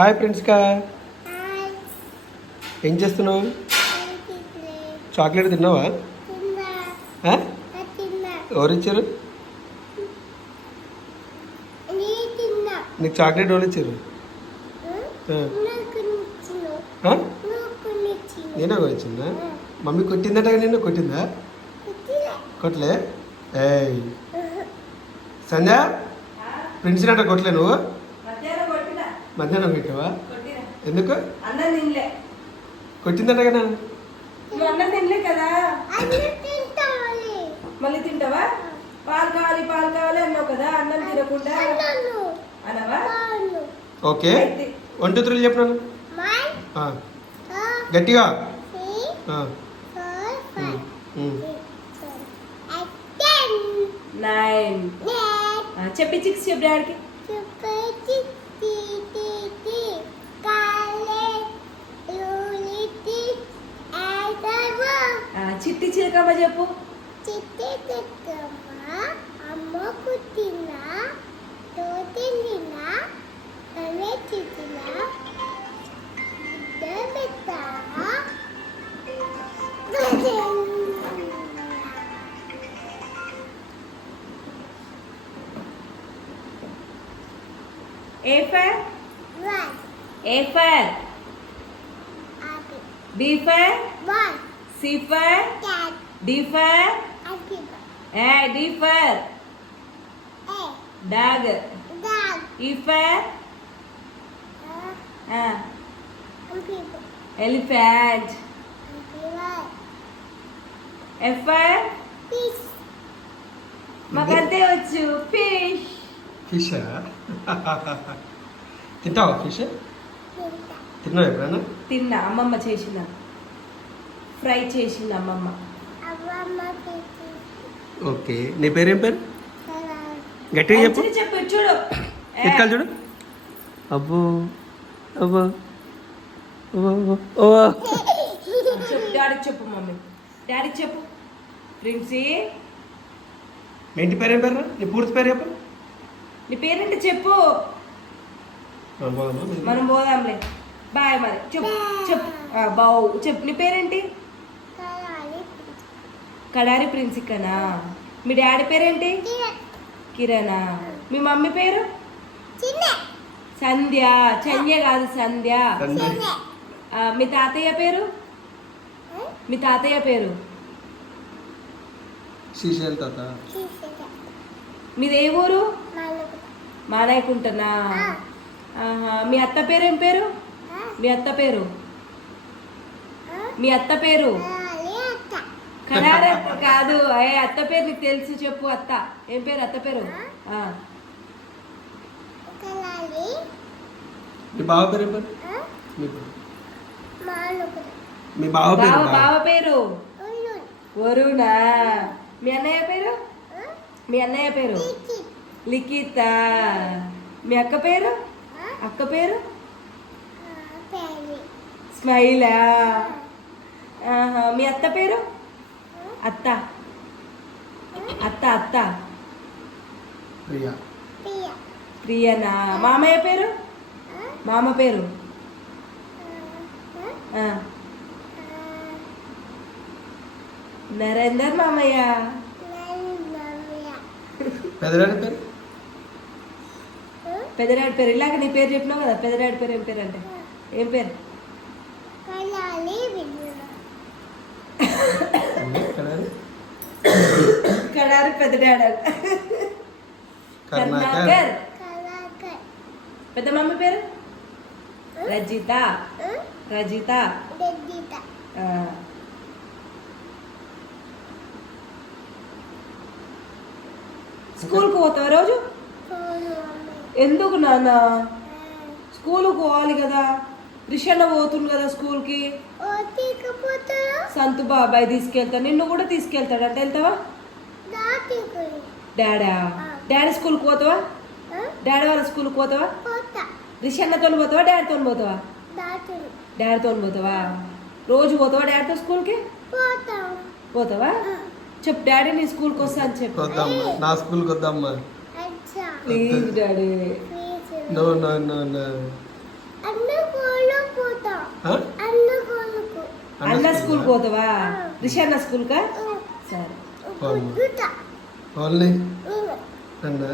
Hi ప్రిన్స్కా ఏం చేస్తున్నావు? Chocolate తిన్నావా? ఎవరు ఇచ్చారు? నీకు చాక్లెట్ ఎవరు ఇచ్చారు? నేనే కొనిచ్చిందా మమ్మీ కొట్టిందట నిన్ను? కొట్టిందా? కొట్టలే. ఏయ్. సంధ్య? ప్రిన్స్ అంట కొట్టలే నువ్వు? మధ్యాహ్నం పెట్టావా? ఎందుకు? అన్నం తినలే. కొట్టిందట కదా. నువ్వు అన్నం తినలే కదా. మళ్ళీ తింటావా? పాలు కావాలి పాలు కావాలి అన్నావు కదా అన్నం తినకుండా. అనవా ఓకే. వన్ టూ త్రీ చెప్పినాను గట్టిగా. నైన్. చెప్పి చిక్స్ చెప్పు డాడీకి ఆ, చిట్టి చిలకమ్మ చెప్పు అమ్మ కుట్టిన తోటిన అవే చిట్టిన పెట్టా A for One, A for happy. B for One, C for cat, D for happy. A D for A, dog dog, E for uh, Happy one. F for Fish, మాకంతే వచ్చు ఫిష్ ఫిష్ తింటావా fish తిన్నావు ఎప్పుడైనా? తిన్నా. అమ్మమ్మ చేసిన fry చేసింది అమ్మమ్మ. ఓకే. నీ పేరు పేరు? గట్టిగా చెప్పు. చెప్పు చూడు. ఎత్తుకాలు చూడు. అబ్బో అబ్బో అబ్బో, అబ్బో, ఓ చెప్పు డాడీకి చెప్పు మమ్మీ. డాడీకి చెప్పు. ప్రిన్సీ. మీ ఇంటి పేరు పేరు? నీ పూర్తి పేరు చెప్పు. నీ పేరేంటి చెప్పు? మనం పోదాంలే. బాయ్ మరి. చెప్పు చెప్పు. బావు. చెప్పు నీ పేరేంటి? కడారి ప్రిన్సికనా? మీ డాడీ పేరేంటి? కిరణా. మీ మమ్మీ పేరు? సంధ్య. చంద్య కాదు సంధ్య. మీ తాతయ్య పేరు? మీ తాతయ్య పేరు? శ్రీశైల్ తాత. Sisika, మీది ఏ ఊరు? మానాయకుంటనా. ఆహా మీ అత్త పేరు ఏం పేరు? మీ అత్త పేరు? మీ అత్త పేరు? కడార కాదు. ఏ అత్త పేరు నీకు తెలిసి చెప్పు అత్త. ఏం పేరు అత్త పేరు? ఆ, Kalali, మీ బావ పేరు ఏం పేరు? ah, మీ బావ. Maluka, మీ బావ పేరు బావ పేరు? వరుణా. మీ అన్నయ్య పేరు? ah, మీ అన్నయ్య పేరు? లిఖిత. మీ అక్క పేరు? ah, అక్క పేరు? ah, స్మైలా. మీ అత్త పేరు? అత్త. అత్త అత్త. ప్రియా. ప్రియనా? మామయ్య పేరు? మామ పేరు? నరేందర్ మామయ్య. పెదరాడి పేరు? పెదరాడి పేరు. ఇలాగ నీ పేరు చెప్పినావు కదా పెదరాడి పేరు ఏం పేరు అంటే? ఏం పేరు? కడారి పెదడాడ కర్ణాకర్. కర్ణాకర్. పెద్ద మమ్మీ పేరు? రజిత. రజిత. ఆ. స్కూల్కి పోతావా రోజు? ఎందుకు నాన్న? స్కూల్కి పోవాలి కదా. రిషన్న పోతుంది కదా స్కూల్కి. సంతు బాబాయ్ తీసుకెళ్తా నిన్ను కూడా తీసుకెళ్తాడు అంటే వెళ్తావా? డాడా? డాడీ స్కూల్కి పోతావా? డాడీ వాళ్ళ స్కూల్కి పోతావా? రిషన్నతో పోతావా డాడీతో పోతావా? డాడీతో పోతావా? రోజు పోతావా డాడీతో స్కూల్కి? పోతావా? చెప్పు డాడీ నీ స్కూల్కి వస్తా అని చెప్పి. నా స్కూల్కి వద్దామ్మా. Please daddy. అన్న స్కూల్కి. పోతావా? రిషన్న స్కూల్కా? సరే. ഓൺലി രണ്ട്